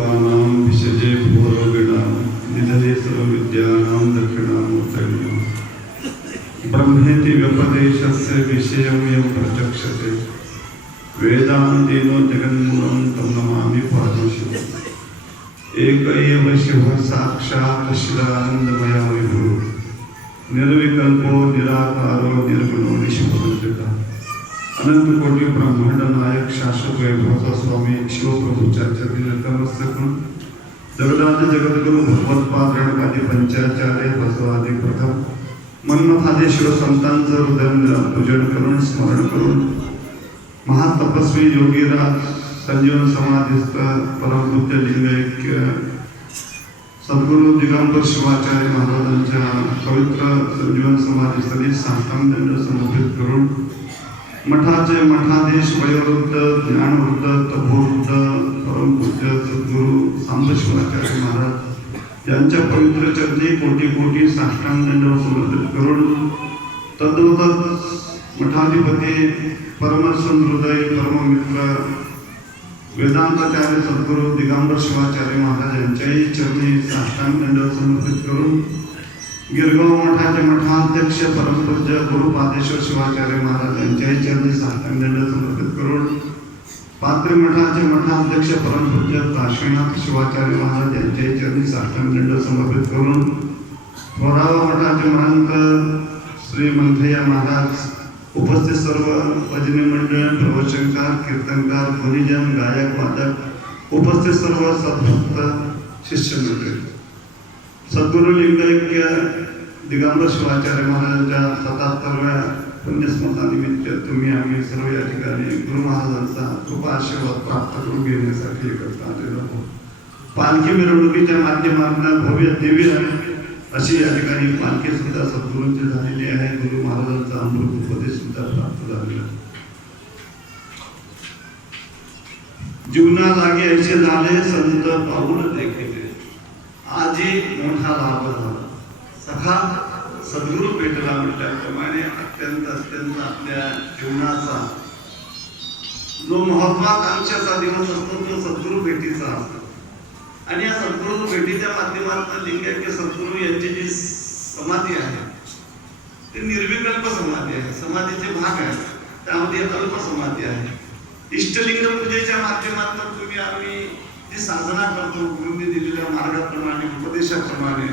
नाम विसजे निधने सर्वविद्यानां दक्षिणामूर्तयः ब्रह्मेति व्यपदेशस्य विषयं यं प्रचक्षते। वेदान्तेनो जगन्मूलं तं नमामि पारमशिवम् एक एव शिवः साक्षात् शिलानन्दमया विभुः। निर्विकल्पो निराकारो निर्गुणो निशिवमंत्रिता अनंत कोटी ब्रह्मांड नायक शाश्वत वैभवाचा स्वामी शिवप्रभू चर्चेतील नतमस्तकून जगदाद जगद्गुरु भगवत्पाद रणकादी पंचाचार्य बसवादे प्रथम. मन्मथादी शिवसंतांचं हृदय पूजन करून स्मरण करून. महातपस्वी योगीराज संजीवन समाधीस्थ परमपूज्य लिंगैक्य सद्गुरु दिगंबर शिवाचार्य महाराजांच्या पवित्र संजीवन समाधीस्थली साष्टांग दंड समर्पित करून मठाचे मठाधीश वयोवृद्ध ज्ञानवृद्ध तपोवृद्ध परमपूज्य सद्गुरु सांबेश्वराचार्य महाराज यांच्या पवित्र चरणी कोटी कोटी साष्टांग समर्पित करून तद्वतच मठाधिपती परमसुहृदय परममित्र वेदांताचार्य सद्गुरु दिगंबर शिवाचार्य महाराज यांच्याही चरणी साष्टांग समर्पित करून गिरगाव मठाचे मठाध्यक्ष परमपूज्य गुरुपादेश्वर शिवाचार्य महाराज यांच्याही चरणी साष्टांग दंड समर्पित करून पात्र मठाचे मठाध्यक्ष परमपूज्य काशीनाथ शिवाचार्य महाराज यांच्याही चरणी साष्टांग दंड समर्पित करून थोरावा मठाचे महंत श्री मंथैया महाराज उपस्थित सर्व भजनी मंडळ प्रवचनकार कीर्तनकार ध्वनिजन गायक वादक उपस्थित सर्व सद्भक्त शिष्य मंडळी सद्गुरु लिंगैक्य दिगंबर शिवाचार्य महाराजांच्या सत्याहत्तरव्या पुण्यस्मृतानिमित्त तुम्ही आम्ही सर्व या ठिकाणी गुरु महाराजांचा कृपा आशीर्वाद प्राप्त करून घेण्यासाठी एकत्र आलेलो आहोत. पालखी मिरवणुकीच्या माध्यमातून भव्य दिव्य अशी या ठिकाणी पालखी सुद्धा सद्गुरूंची झालेली आहे. गुरु महाराजांचा अमृत उपदेश सुद्धा प्राप्त झालेला आहे. जीवना लागे असे झाले संत पाऊल देखील. आजी मोठा लाभ झाला. सखा सद्गुरू भेटला म्हटल्याप्रमाणे अत्यंत अत्यंत आपल्या जीवनाचा जो महत्वाकांक्षाचा दिवस असतो तो सद्गुरू भेटीचा असतो. आणि या सद्गुरू भेटीच्या माध्यमातून लिंगैक्य सद्गुरू यांची जी समाधी आहे ती निर्विकल्प समाधी आहे. समाधीचे भाग आहेत. त्यामध्ये अल्प समाधी आहे. इष्टलिंग पूजेच्या माध्यमातून तुम्ही आम्ही ती साधना करतो गुरुंनी दिलेल्या मार्गाप्रमाणे उपदेशाप्रमाणे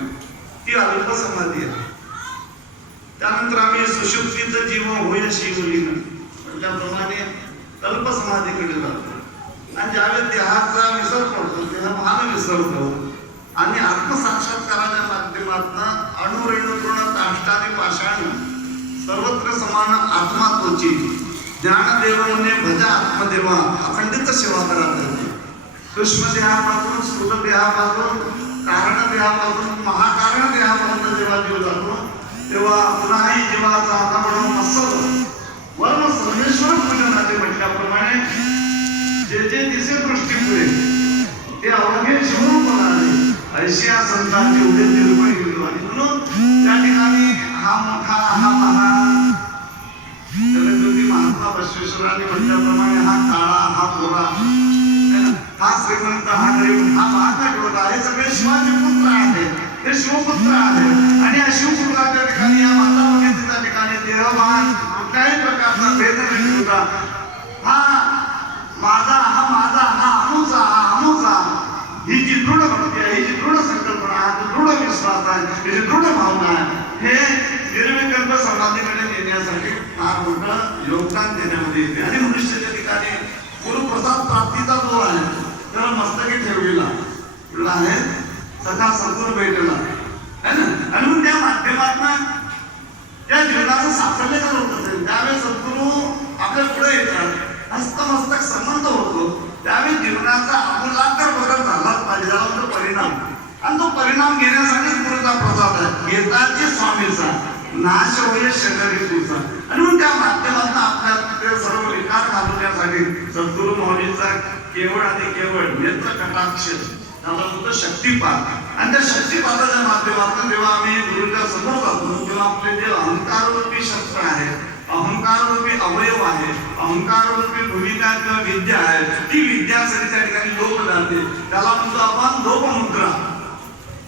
ती अल्प समाधी आहे. त्यानंतर आम्ही सुशुक्तीचं जीवन होय शिवलीन म्हटल्याप्रमाणे अल्प समाधीकडे जातो. आणि ज्यावेळेस देहाचा विसर पडतो तेव्हा भान विसरतो आणि आत्मसाक्षात्काराच्या माध्यमातून अणुरेणुतृण ताष्टाने पाषाण सर्वत्र समान आत्मा तोची ज्ञानदेव म्हणजे भजा आत्मदेवा अखंडित सेवा करा सूक्ष्म देहापासून स्थूल देहापासून कारण देहापासून महाकारण देहापर्यंत जेव्हा जीव जातो तेव्हा पुन्हाही जीवाचा आता म्हणून मस्त वर्म सर्वेश्वर पूजनाचे म्हटल्याप्रमाणे जे जे दिसे दृष्टीपुढे ते अवघे शिवरूप आले ऐशिया संतांचे उदे निर्माण गेलो आणि म्हणून ठेवला हे पुत्र आहेत ते शिवपुत्र आहेत आणि या शिवपुत्राच्या ठिकाणी या माता ठिकाणी देहभान कुठल्याही प्रकारचा भेद नाही होता. हा माझा हा माझा हा अमुचा हा अमुचा ही जी दृढ भक्ती आहे ही जी दृढ संकल्पना आहे हा जो दृढ विश्वास आहे ही जी दृढ भावना आहे हे निर्विकल्प समाधीकडे नेण्यासाठी फार मोठं योगदान देण्यामध्ये येते. आणि मनुष्याच्या ठिकाणी गुरुप्रसाद प्राप्तीचा जो आहे त्याला मस्तकी ठेवलेला आहे. सखा संपूर्ण भेटला. आणि मग त्या माध्यमातून त्या जीवनाचं साफल्य जर होत? असेल त्यावेळेस सद्गुरू आपल्या पुढे येतात हस्तमस्तक संबंध होतो त्यावेळी जीवनाचा आमूलाग्र बदल झालाच पाहिजे. झाला परिणाम. आणि तो परिणाम घेण्यासाठी गुरुचा प्रसाद आहे. घेताची स्वामीचा. नाश होय शरीरी तुमचा आणि मग त्या माध्यमातून आपल्या ते सर्व विकार घालवण्यासाठी सद्गुरू माऊलीचा केवळ आणि केवळ नेत्र कटाक्ष त्याला होतं शक्तिपात आणि त्या शक्तिपाताच्या माध्यमातून जेव्हा आम्ही गुरुच्या समोर जातो. तेव्हा आपले जे अहंकाररूपी शस्त्र आहे अहंकाररूपी अवयव आहे अहंकाररूपी भूमिका किंवा विद्या आहे ती विद्यासाठी त्या ठिकाणी लोप जाते त्याला म्हणतो आपण लोपमुद्रा.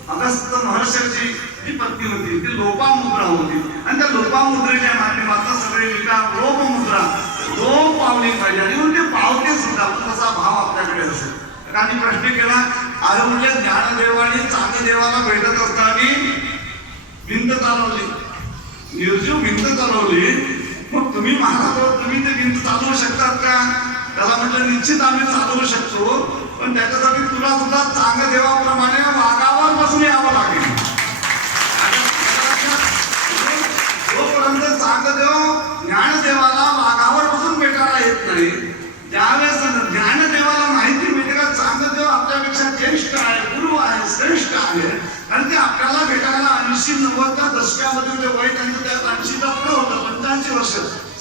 अगस्त महर्षीची जी पत्नी होती ती लोपामुद्रा होती. आणि त्या लोपामुद्रेच्या माध्यमातून सगळे विकार लोपमुद्रा. लोप पावली पाहिजे. आणि म्हणून ते पावते सुद्धा पण तसा भाव आपल्याकडे असेल प्रश्न केला अरे म्हणजे ज्ञानदेवाने चांगदेवाला भेटत असताना भिंत चालवली. निर्जीव भिंत चालवली. मग तुम्ही महाराज तुम्ही ते भिंत चालवू शकतात का? त्याला म्हटलं निश्चित आम्ही चालवू शकतो पण त्याच्यासाठी तुला सुद्धा चांगल्या देवाप्रमाणे वागावर बसून यावं लागेल. जोपर्यंत चांगदेव ज्ञानदेवाला वाघावर बसून भेटायला येत नाही त्यावेळेस ज्ञानदेवाला माहिती मिळते का चांगदेव आपल्यापेक्षा ज्येष्ठ आहे गुरु आहे श्रेष्ठ आहे आणि ते आपल्याला भेटायला नव्वदच्या दशकामध्ये ते वय त्यांचं त्या ऐंशीचा पुढे होतं पंच्याऐंशी वर्ष.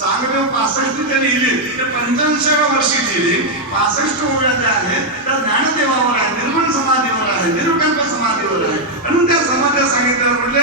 चांगले पासष्ट ते लिहिली. ते पंच्याऐंशीव्या वर्षी लिहिली. पासष्ट उभ्या ज्या आहेत त्या ज्ञानदेवावर आहे निर्मळ समाधीवर आहे निरुकल्प समाधीवर आहे म्हणून त्या समाध्या सांगितल्यावर म्हणजे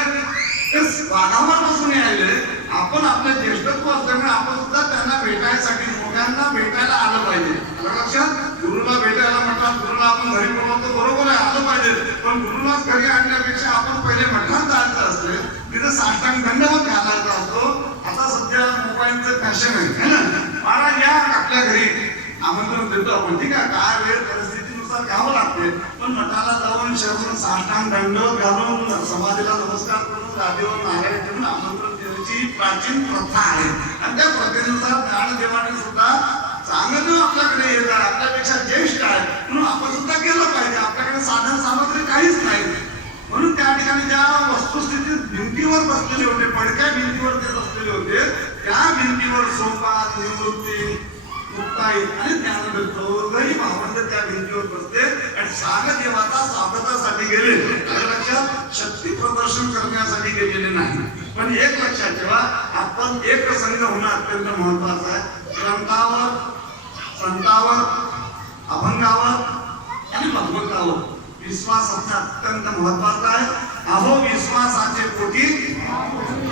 ते वाघावर बसून यायले. आपण आपल्या ज्येष्ठत्व असल्यामुळे आपण सुद्धा त्यांना भेटायसाठी मोठ्यांना भेटायला आलं आलं लक्षात गुरुला भेटायला म्हणतात गुरुला आपण घरी बोलवतो बरोबर आहे आलं पाहिजे पण गुरुलाच घरी आणण्यापेक्षा आपण पहिले मठात जायचं असते तिथं साष्टांग दंडवत घालायचा असतो. आता सध्या मोबाईलचं फॅशन आहे है ना? महाराज या आपल्या घरी. आमंत्रण देतो आपण ठीक आहे? काय वेळ परिस्थितीनुसार घ्यावं लागते. पण मठाला जाऊन शरून साष्टांग दंडवत घालून समाधीला नमस्कार करून गादीवर नारायण ठेवून आमंत्रण देण्याची प्राचीन प्रथा आहे. आणि त्या प्रथेनुसार ज्ञानदेवाने सुद्धा चांगलं आपल्याकडे येणार आपल्यापेक्षा ज्येष्ठ आहे. म्हणून आपण सुद्धा केलं पाहिजे आपल्याकडे साधन सामग्री काहीच नाही म्हणून त्या वस्तुस्थितीत भिंतीवर बसलेले होते. पडक्या भिंतीवर ते बसलेले होते. त्या भिंतीवर सोपा निवृत्ती मुक्ताई आणि ज्ञानदेव चौघही भावंड त्या भिंतीवर बसले आणि सागदेवाचा स्वागतासाठी गेले. लक्षात शक्ती प्रदर्शन करण्यासाठी गेलेले नाही. पण एक लक्षात ठेवा आपण एक संघ होणं अत्यंत महत्वाचं आहे. ग्रंथावर संतावर अभंगावर आणि भगवंतावर. विश्वास असणे अत्यंत महत्त्वाचा आहे. अहो विश्वासाचे पोटी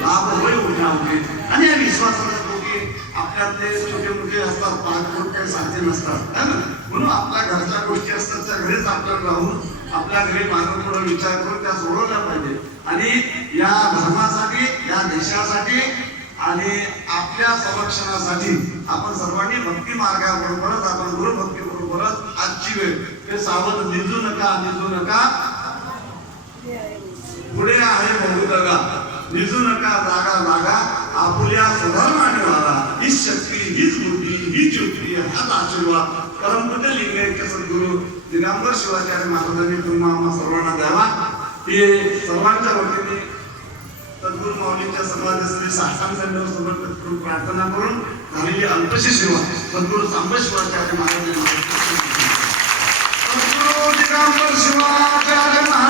लाभ होय उद्या होते आणि या विश्वासाच्या पोटी आपल्यातले छोटे मोठे असतात पाठपोट काही साध्य नसतात. है ना? म्हणून आपल्या घरच्या गोष्टी असतात त्या घरीच आपल्याला राहून आपल्या घरी मागून पुढे विचार करून त्या सोडवल्या पाहिजे. आणि या धर्मासाठी या देशासाठी आणि आपल्या संरक्षणासाठी आपण सर्वांनी भक्ती मार्गाबरोबरच आपण गुरुभक्ती बरोबरच आजची वेळ ते सावध निजू नका निजू नका. पुढे आहे बहुदगा निजू नका जागा जागा आपुल्या सुधारणा निवारा ही शक्ती हीच बुद्धी ही ज्योती हाच आशीर्वाद. परमपद लिंगायचे सद्गुरु दिगंबर शिवाचार्य महाराजांनी तुम्हा आम्हा सर्वांना द्यावा. हे सर्वांच्या वतीने सद्गुरु माऊलींच्या समाधीस्थळी साष्टांग समर्पित करून प्रार्थना करून झालेली अल्पशी सेवा सद्गुरु सांब शिवाचार्य महाराजांनी Allah'ın başına gelme.